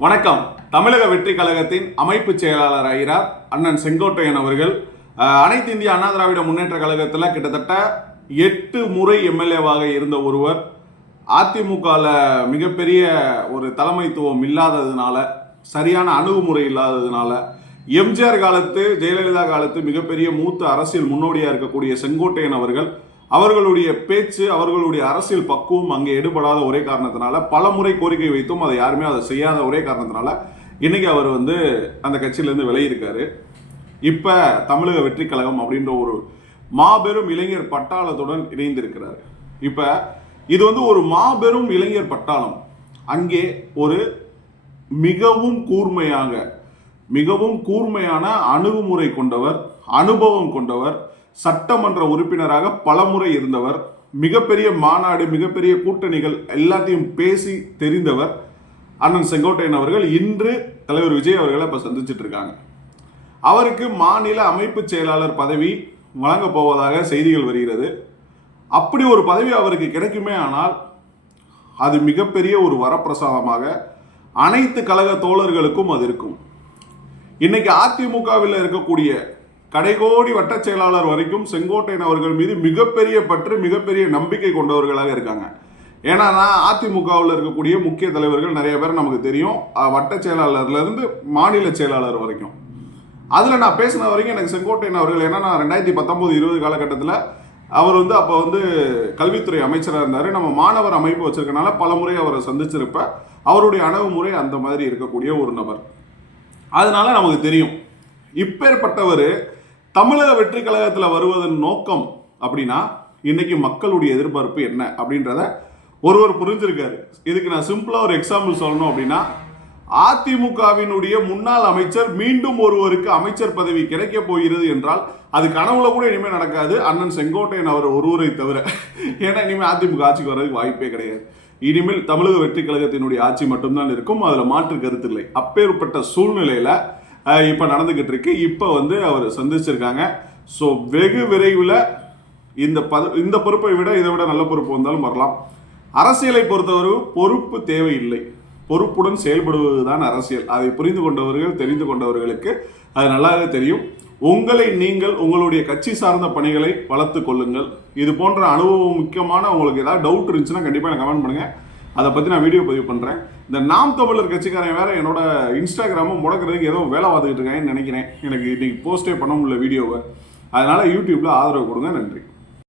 வணக்கம். தமிழக வெற்றி கழகத்தின் அமைப்பு செயலாளர் ஐரார் அண்ணன் செங்கோட்டையன் அவர்கள். அனைத்து இந்திய அண்ணா திராவிட முன்னேற்ற கழகத்தில் கிட்டத்தட்ட எட்டு முறை எம்எல்ஏவாக இருந்த ஒருவர் அதிமுகவில் மிகப்பெரிய ஒரு தலைமைத்துவம் இல்லாததுனால சரியான அணுகுமுறை இல்லாததுனால எம்ஜிஆர் காலத்து ஜெயலலிதா காலத்து மிகப்பெரிய மூத்த அரசியல் முன்னோடியாக இருக்கக்கூடிய செங்கோட்டையன் அவர்கள் அவர்களுடைய பேச்சு அவர்களுடைய அரசியல் பக்குவம் அங்கே எடுபடாத ஒரே காரணத்தினால பல முறை கோரிக்கை வைத்தும் அதை யாருமே அதை செய்யாத ஒரே காரணத்தினால இன்னைக்கு அவர் வந்து அந்த கட்சியிலேருந்து விலகியிருக்காரு இப்போ தமிழக வெற்றி கழகம் அப்படின்ற ஒரு மாபெரும் இளைஞர் பட்டாளத்துடன் இணைந்திருக்கிறார். இப்போ இது வந்து ஒரு மாபெரும் இளைஞர் பட்டாளம். அங்கே ஒரு மிகவும் கூர்மையாக மிகவும் கூர்மையான அணுகுமுறை கொண்டவர் அனுபவம் கொண்டவர் சட்டமன்ற உறுப்பினராக பலமுறை இருந்தவர் மிகப்பெரிய மாநாடு மிகப்பெரிய கூட்டணிகள் எல்லாத்தையும் பேசி தெரிந்தவர் அண்ணன் செங்கோட்டையன் அவர்கள். இன்று தலைவர் விஜய் அவர்களை இப்போ சந்திச்சுட்டு இருக்காங்க. அவருக்கு மாநில அமைப்பு செயலாளர் பதவி வழங்கப் போவதாக செய்திகள் வருகிறது. அப்படி ஒரு பதவி அவருக்கு கிடைக்குமே ஆனால் அது மிகப்பெரிய ஒரு வரப்பிரசாதமாக அனைத்து கழக தோழர்களுக்கும் அது இருக்கும். இன்னைக்கு அதிமுகவில் இருக்கக்கூடிய கடைகோடி வட்டச் செயலாளர் வரைக்கும் செங்கோட்டையன் அவர்கள் மீது மிகப்பெரிய பற்று மிகப்பெரிய நம்பிக்கை கொண்டவர்களாக இருக்காங்க. ஏன்னா நான் அதிமுகவில் இருக்கக்கூடிய முக்கிய தலைவர்கள் நிறைய பேர் நமக்கு தெரியும். வட்ட வட்டச் மாநில செயலாளர் வரைக்கும். அதில் நான் பேசின வரைக்கும் எனக்கு செங்கோட்டையன் அவர்கள் ஏன்னா நான் ரெண்டாயிரத்தி பத்தொம்போது இருபது காலகட்டத்தில் அவர் வந்து அப்போ வந்து கல்வித்துறை அமைச்சராக இருந்தார். நம்ம மாணவர் அமைப்பு வச்சுருக்கனால பல முறை அவரை சந்திச்சிருப்ப. அவருடைய அணுகுமுறை அந்த மாதிரி இருக்கக்கூடிய ஒரு நபர். அதனால நமக்கு தெரியும். இப்பேற்பட்டவர் தமிழக வெற்றி கழகத்தில் வருவதன் நோக்கம் அப்படின்னா இன்னைக்கு மக்களுடைய எதிர்பார்ப்பு என்ன அப்படின்றத ஒருவர் புரிஞ்சிருக்காரு. இதுக்கு நான் சிம்பிளா ஒரு எக்ஸாம்பிள் சொல்லணும் அப்படின்னா அதிமுகவினுடைய முன்னாள் அமைச்சர் மீண்டும் ஒருவருக்கு அமைச்சர் பதவி கிடைக்க போகிறது என்றால் அது கனவுல கூட இனிமேல் நடக்காது. அண்ணன் செங்கோட்டையன் அவர் ஒருவரை தவிர. ஏன்னா இனிமேல் அதிமுக ஆட்சிக்கு வர்றதுக்கு வாய்ப்பே கிடையாது. இனிமேல் தமிழக வெற்றி கழகத்தினுடைய ஆட்சி மட்டும்தான் இருக்கும். அதில் மாற்று கருத்து இல்லை. அப்பேற்பட்ட சூழ்நிலையில இப்போ நடந்துக்கிட்டு இருக்கு இப்போ வந்து அவர் சந்திச்சிருக்காங்க. ஸோ வெகு விரைவில் இந்த பத இந்த பொறுப்பை விட இதை விட நல்ல பொறுப்பு வந்தாலும் வரலாம். அரசியலை பொறுத்தவரை பொறுப்பு தேவையில்லை. பொறுப்புடன் செயல்படுவதுதான் அரசியல். அதை புரிந்து கொண்டவர்கள் தெரிந்து கொண்டவர்களுக்கு அது நல்லாவே தெரியும். உங்களை நீங்கள் உங்களுடைய கட்சி சார்ந்த பணிகளை வளர்த்து கொள்ளுங்கள். இது போன்ற அனுபவம் முக்கியமான உங்களுக்கு ஏதாவது டவுட் இருந்துச்சுன்னா கண்டிப்பாக எனக்கு கமெண்ட் பண்ணுங்கள் அதை பற்றி நான் வீடியோ பதிவு பண்ணுறேன் இந்த நாம் தமிழர் கட்சிக்காரன் வேறு என்னோட இன்ஸ்டாகிராமும் முடக்கிறதுக்கு ஏதோ வேலை பார்த்துக்கிட்டு இருக்காங்கன்னு நினைக்கிறேன். எனக்கு இன்றைக்கி போஸ்டே பண்ண முடியல வீடியோவை. அதனால் யூடியூப்பில் ஆதரவு கொடுங்க. நன்றி.